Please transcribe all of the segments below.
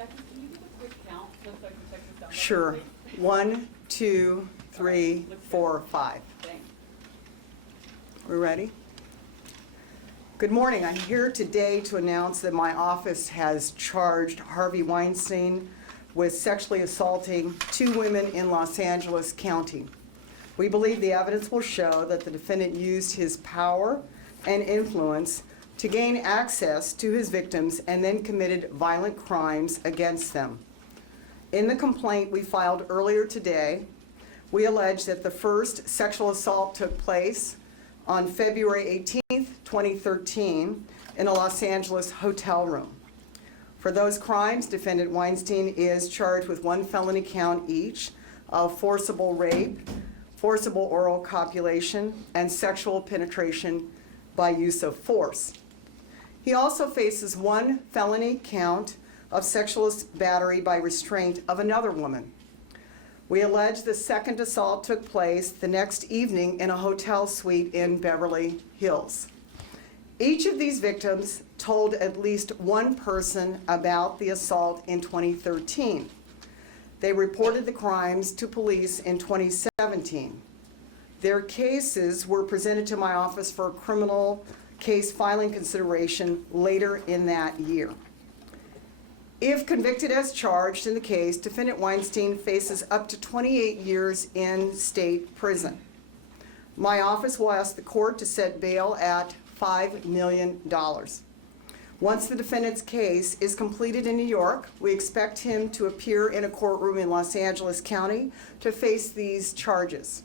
Jackie, can you give a quick count just so I can check this out? Sure. Please? 1, 2, 3, Looks good. 4, 5. Thanks. We ready? Good morning. I'm here today to announce that my office has charged Harvey Weinstein with sexually assaulting 2 women in Los Angeles County. We believe the evidence will show that the defendant used his power and influence to gain access to his victims and then committed violent crimes against them. In the complaint we filed earlier today, we allege that the first sexual assault took place on February 18th, 2013 in a Los Angeles hotel room. For those crimes, defendant Weinstein is charged with 1 felony count each of forcible rape, forcible oral copulation, and sexual penetration by use of force. He also faces 1 felony count of sexual battery by restraint of another woman. We allege the second assault took place the next evening in a hotel suite in Beverly Hills. Each of these victims told at least one person about the assault in 2013. They reported the crimes to police in 2017. Their cases were presented to my office for criminal case filing consideration later in that year. If convicted as charged in the case, defendant Weinstein faces up to 28 years in state prison. My office will ask the court to set bail at $5 million. Once the defendant's case is completed in New York, we expect him to appear in a courtroom in Los Angeles County to face these charges.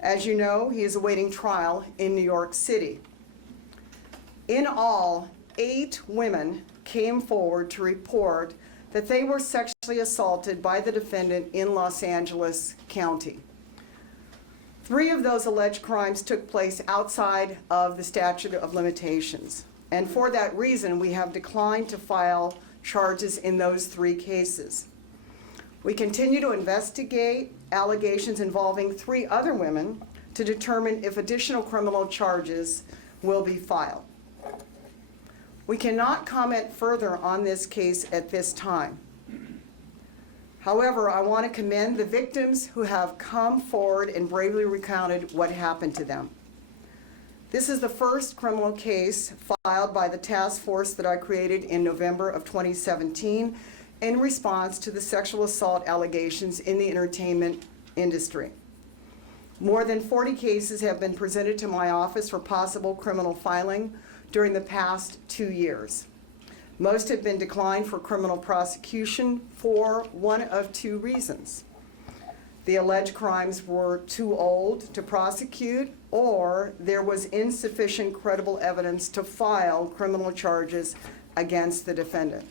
As you know, he is awaiting trial in New York City. In all, 8 women came forward to report that they were sexually assaulted by the defendant in Los Angeles County. 3 of those alleged crimes took place outside of the statute of limitations. And for that reason, we have declined to file charges in those 3 cases. We continue to investigate allegations involving 3 other women to determine if additional criminal charges will be filed. We cannot comment further on this case at this time. However, I want to commend the victims who have come forward and bravely recounted what happened to them. This is the first criminal case filed by the task force that I created in November of 2017 in response to the sexual assault allegations in the entertainment industry. More than 40 cases have been presented to my office for possible criminal filing during the past 2 years. Most have been declined for criminal prosecution for one of 2 reasons. The alleged crimes were too old to prosecute, or there was insufficient credible evidence to file criminal charges against the defendant.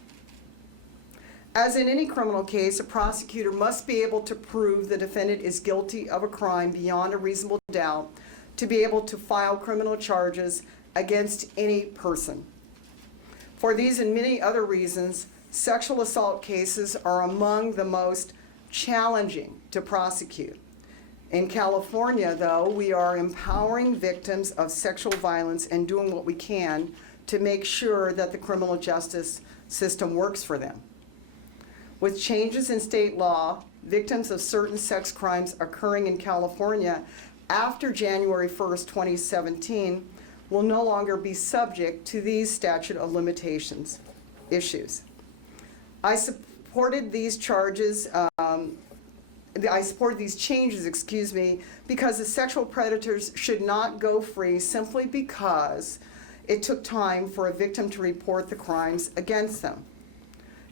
As in any criminal case, a prosecutor must be able to prove the defendant is guilty of a crime beyond a reasonable doubt to be able to file criminal charges against any person. For these and many other reasons, sexual assault cases are among the most challenging to prosecute. In California, though, we are empowering victims of sexual violence and doing what we can to make sure that the criminal justice system works for them. With changes in state law, victims of certain sex crimes occurring in California after January 1st, 2017, will no longer be subject to these statute of limitations issues. I supported these changes, because the sexual predators should not go free simply because it took time for a victim to report the crimes against them.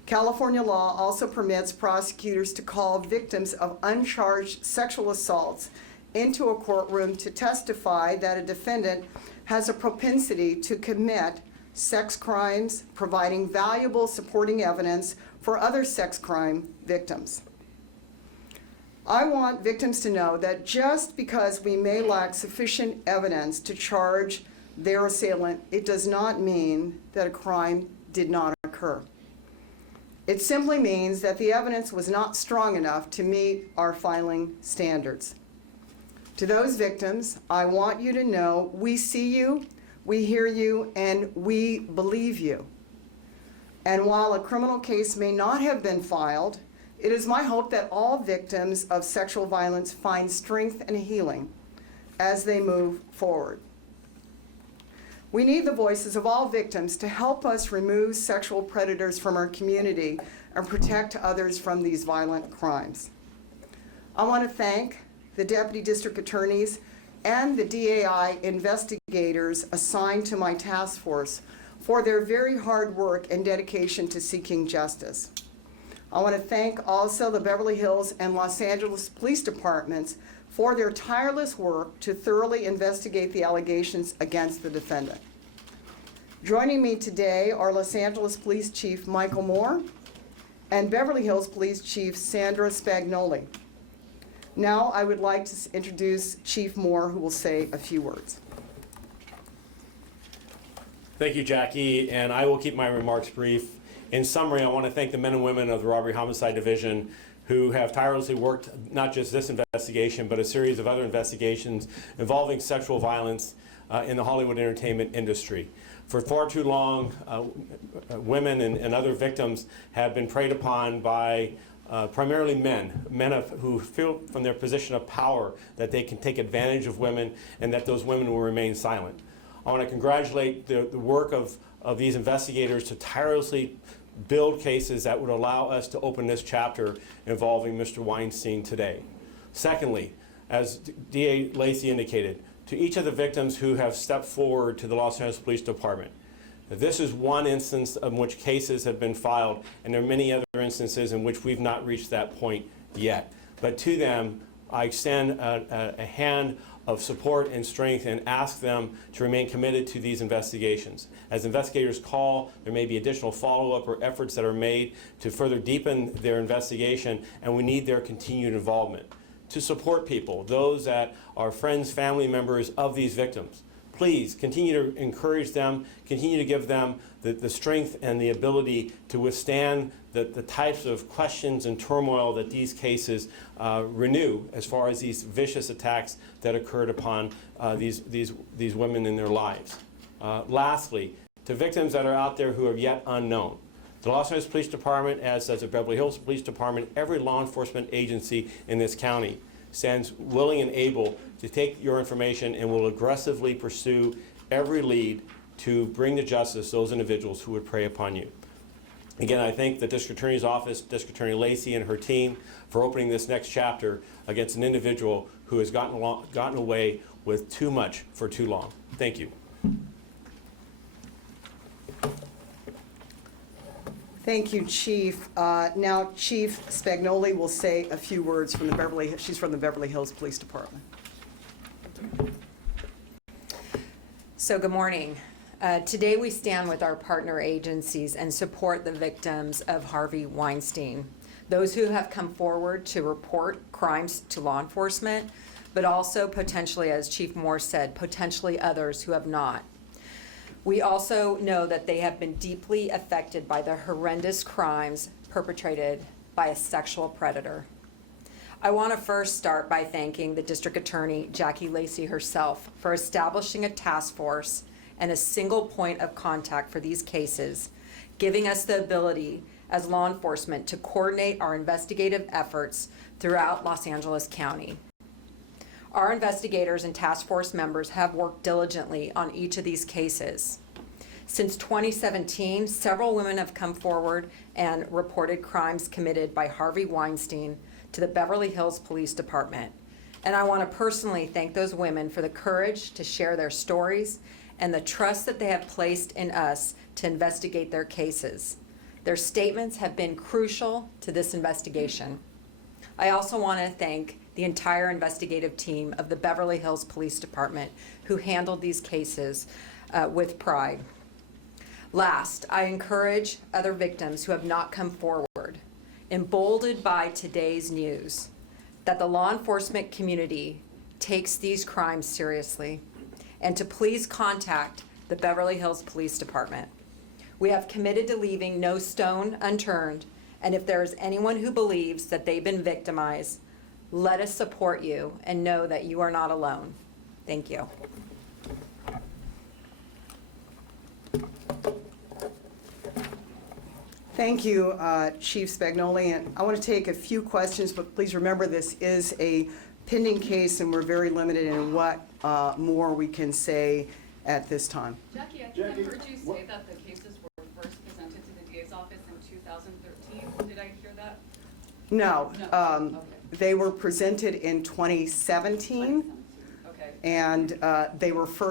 California law also permits prosecutors to call victims of uncharged sexual assaults into a courtroom to testify that a defendant has a propensity to commit sex crimes, providing valuable supporting evidence for other sex crime victims. I want victims to know that just because we may lack sufficient evidence to charge their assailant, it does not mean that a crime did not occur. It simply means that the evidence was not strong enough to meet our filing standards. To those victims, I want you to know we see you, we hear you, and we believe you. And while a criminal case may not have been filed, it is my hope that all victims of sexual violence find strength and healing as they move forward. We need the voices of all victims to help us remove sexual predators from our community and protect others from these violent crimes. I want to thank the Deputy District Attorneys and the DAI investigators assigned to my task force for their very hard work and dedication to seeking justice. I want to thank also the Beverly Hills and Los Angeles Police Departments for their tireless work to thoroughly investigate the allegations against the defendant. Joining me today are Los Angeles Police Chief Michael Moore and Beverly Hills Police Chief Sandra Spagnoli. Now I would like to introduce Chief Moore, who will say a few words. Thank you, Jackie, and I will keep my remarks brief. In summary, I want to thank the men and women of the Robbery Homicide Division who have tirelessly worked not just this investigation, but a series of other investigations involving sexual violence in the Hollywood entertainment industry. For far too long, women and other victims have been preyed upon by primarily men who feel from their position of power that they can take advantage of women and that those women will remain silent. I want to congratulate the work of these investigators to tirelessly build cases that would allow us to open this chapter involving Mr. Weinstein today. Secondly, as DA Lacey indicated, to each of the victims who have stepped forward to the Los Angeles Police Department, this is one instance in which cases have been filed, and there are many other instances in which we've not reached that point yet. But to them, I extend a hand of support and strength and ask them to remain committed to these investigations. As investigators call, there may be additional follow-up or efforts that are made to further deepen their investigation, and we need their continued involvement. To support people, those that are friends, family members of these victims, please continue to encourage them, continue to give them the strength and the ability to withstand the types of questions and turmoil that these cases renew as far as these vicious attacks that occurred upon these women in their lives. Lastly, to victims that are out there who are yet unknown, the Los Angeles Police Department, as does the Beverly Hills Police Department, every law enforcement agency in this county stands willing and able to take your information and will aggressively pursue every lead to bring to justice those individuals who would prey upon you. Again, I thank the District Attorney's Office, District Attorney Lacey and her team for opening this next chapter against an individual who has gotten away with too much for too long. Thank you. Thank you, Chief. Now, Chief Spagnoli will say a few words from she's from the Beverly Hills Police Department. So good morning. Today we stand with our partner agencies and support the victims of Harvey Weinstein, those who have come forward to report crimes to law enforcement, but also potentially, as Chief Moore said, potentially others who have not. We also know that they have been deeply affected by the horrendous crimes perpetrated by a sexual predator. I want to first start by thanking the District Attorney, Jackie Lacey herself, for establishing a task force and a single point of contact for these cases, giving us the ability as law enforcement to coordinate our investigative efforts throughout Los Angeles County. Our investigators and task force members have worked diligently on each of these cases. Since 2017, several women have come forward and reported crimes committed by Harvey Weinstein to the Beverly Hills Police Department. And I want to personally thank those women for the courage to share their stories and the trust that they have placed in us to investigate their cases. Their statements have been crucial to this investigation. I also want to thank the entire investigative team of the Beverly Hills Police Department who handled these cases with pride. Last, I encourage other victims who have not come forward, emboldened by today's news, that the law enforcement community takes these crimes seriously, and to please contact the Beverly Hills Police Department. We have committed to leaving no stone unturned, and if there is anyone who believes that they've been victimized, let us support you and know that you are not alone. Thank you. Thank you, Chief Spagnoli. And I want to take a few questions, but please remember this is a pending case and we're very limited in what more we can say at this time. Jackie, I think I heard you say that the cases were first presented to the DA's office in 2013. Did I hear that? No, Okay. they were presented in 2017 Okay. and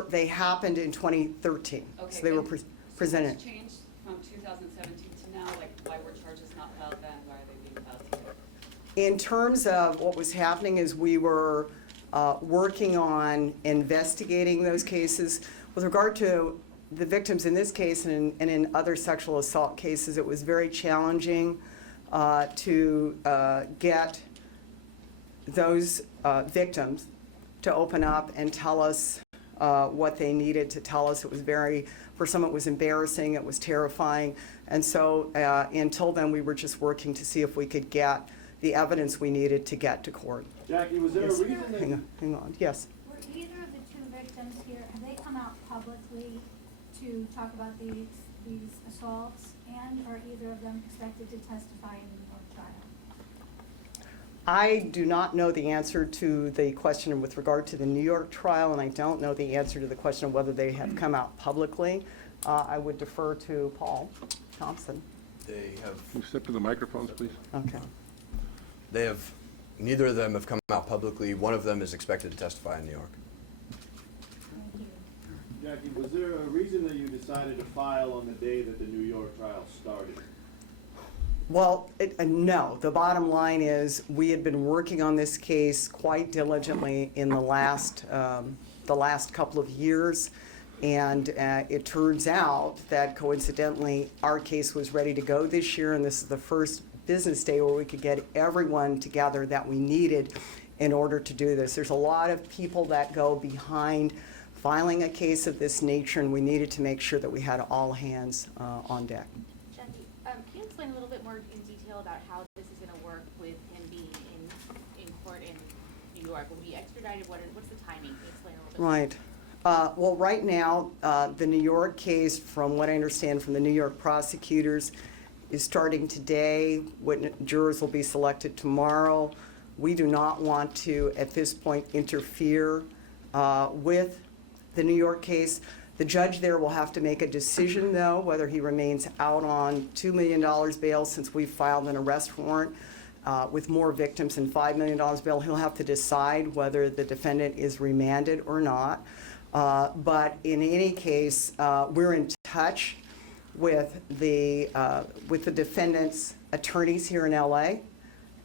they happened in 2013. Okay. So they were and presented. What's changed from 2017 to now? Like, why were charges not filed then? Why are they being filed today? In terms of what was happening is we were working on investigating those cases. With regard to the victims in this case and in other sexual assault cases, it was very challenging to get those victims to open up and tell us what they needed to tell us. It was for some it was embarrassing, it was terrifying. And so until then, we were just working to see if we could get the evidence we needed to get to court. Jackie, was there Yes. a reason that Hang on, yes. Were either of the two victims here, have they come out publicly to talk about these assaults? And are either of them expected to testify in the New York trial? I do not know the answer to the question with regard to the New York trial, and I don't know the answer to the question of whether they have come out publicly. I would defer to Paul Thompson. They have, Can you step to the microphones, please? Okay. neither of them have come out publicly. One of them is expected to testify in New York. Thank you. Jackie, was there a reason that you decided to file on the day that the New York trial started? Well, no. The bottom line is we had been working on this case quite diligently in the last couple of years, and it turns out that coincidentally our case was ready to go this year, and this is the first business day where we could get everyone together that we needed in order to do this. There's a lot of people that go behind filing a case of this nature, and we needed to make sure that we had all hands on deck. Jackie, can you explain a little bit more in detail about how this is going to work with him being in court in New York? Will he be extradited? What's the timing? Can you explain a little bit? Right. Well, right now, the New York case, from what I understand from the New York prosecutors, is starting today. Jurors will be selected tomorrow. We do not want to, at this point, interfere with the New York case. The judge there will have to make a decision, though, whether he remains out on $2 million bail, since we filed an arrest warrant with more victims than $5 million bail. He'll have to decide whether the defendant is remanded or not. But in any case, we're in touch with the defendant's attorneys here in LA,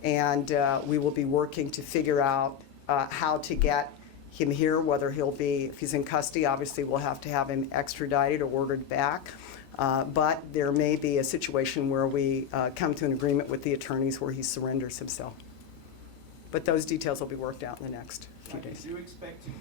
and we will be working to figure out how to get him here, whether he'll be, if he's in custody, obviously we'll have to have him extradited or ordered back. But there may be a situation where we come to an agreement with the attorneys where he surrenders himself. But those details will be worked out in the next few Jackie, days. do you expect to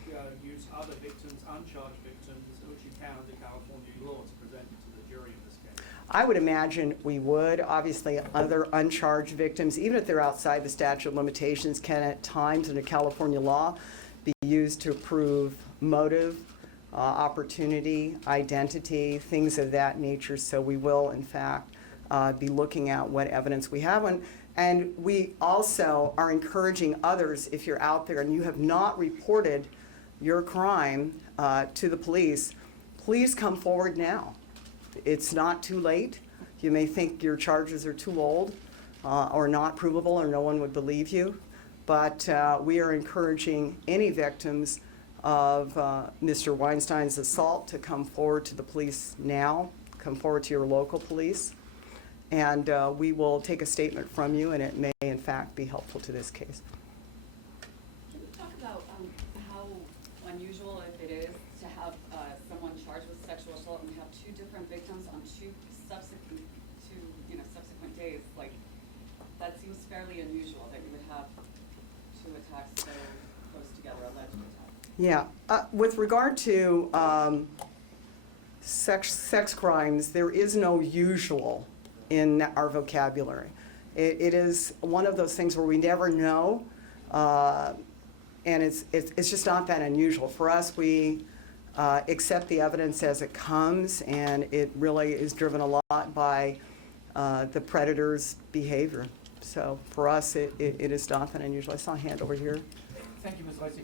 use other victims, uncharged victims, which you can under California law, to present it to the jury in this case? I would imagine we would. Obviously, other uncharged victims, even if they're outside the statute of limitations, can at times under California law be used to prove motive, opportunity, identity, things of that nature. So we will, in fact, be looking at what evidence we have. And we also are encouraging others, if you're out there and you have not reported your crime to the police, please come forward now. It's not too late. You may think your charges are too old or not provable or no one would believe you. But we are encouraging any victims of Mr. Weinstein's assault to come forward to the police now, come forward to your local police, and we will take a statement from you, and it may in fact be helpful to this case. Can you talk about how unusual it is to have someone charged with sexual assault and have two different victims on two subsequent days? Like, that seems fairly unusual that you would have two attacks so close together, alleged attacks. Yeah, with regard to sex crimes, there is no usual in our vocabulary. It is one of those things where we never know, and it's just not that unusual. For us, we accept the evidence as it comes, and it really is driven a lot by the predator's behavior. So for us, it is nothing unusual. I saw a hand over here. Thank you, Ms. Lacey.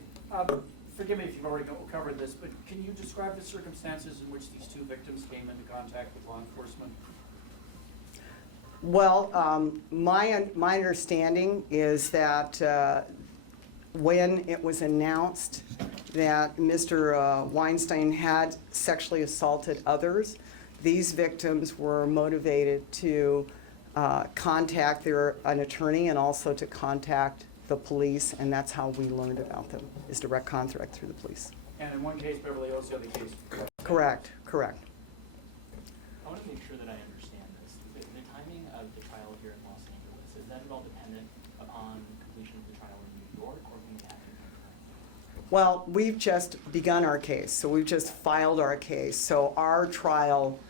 Forgive me if you've already covered this, but can you describe the circumstances in which these two victims came into contact with law enforcement? Well, my understanding is that when it was announced that Mr. Weinstein had sexually assaulted others, these victims were motivated to contact an attorney and also to contact the police, and that's how we learned about them, is direct contact through the police. And in one case, Beverly Hills, the other case. Correct, correct. I want to make sure that I understand this. The timing of the trial here in Los Angeles, is that at all dependent upon completion of the trial in New York, or can it happen concurrently? Well, we've just begun our case, so we've just filed our case. So our trial,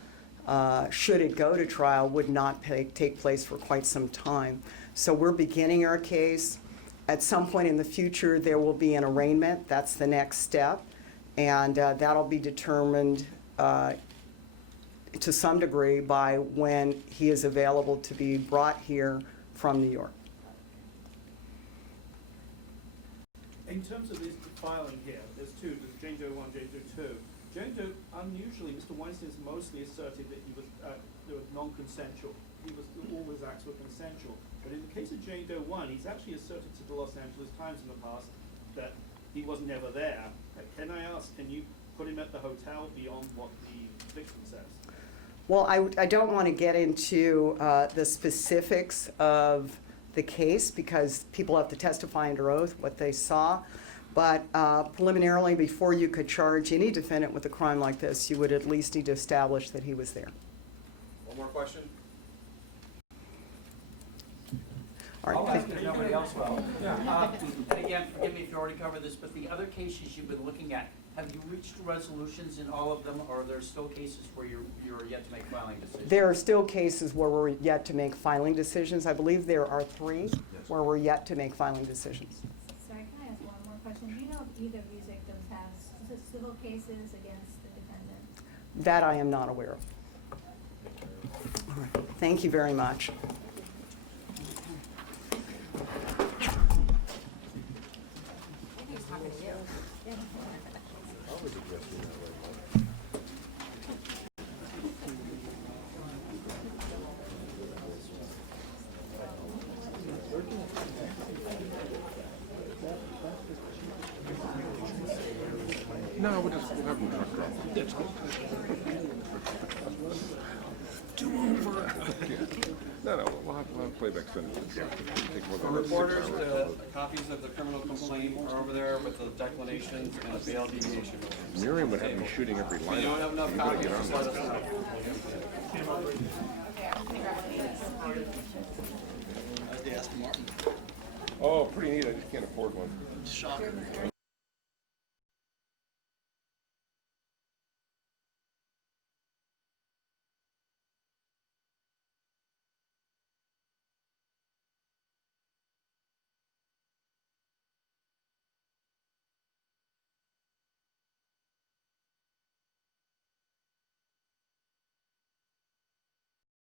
should it go to trial, would not take place for quite some time. So we're beginning our case. At some point in the future, there will be an arraignment. That's the next step. And that'll be determined to some degree by when he is available to be brought here from New York. In terms of this filing here, there's two, there's Jane Doe 1, Jane Doe 2. Jane Doe, unusually, Mr. Weinstein's mostly asserted that he was non-consensual. All his acts were consensual. But in the case of Jane Doe 1, he's actually asserted to the Los Angeles Times in the past that he was never there. Can I ask, can you put him at the hotel beyond what the victim says? Well, I don't want to get into the specifics of the case because people have to testify under oath what they saw. But preliminarily, before you could charge any defendant with a crime like this, you would at least need to establish that he was there. One more question? All right, I'll thank- ask if nobody else will. And again, forgive me if you already covered this, but the other cases you've been looking at, have you reached resolutions in all of them, or are there still cases where you're yet to make filing decisions? There are still cases where we're yet to make filing decisions. I believe there are 3 where we're yet to make filing decisions. Sorry, can I ask one more question? Do you know if either of these victims has civil cases against the defendant? That I am not aware of. All right. Thank you very much. No, we'll have them truck drop. No, we'll have playback sentences. For reporters, the copies of the criminal complaint are over there with the declinations and a bail deviation. Miriam would have me shooting every line. If you don't have enough copies, just let us know. Oh, pretty neat. I just can't afford one.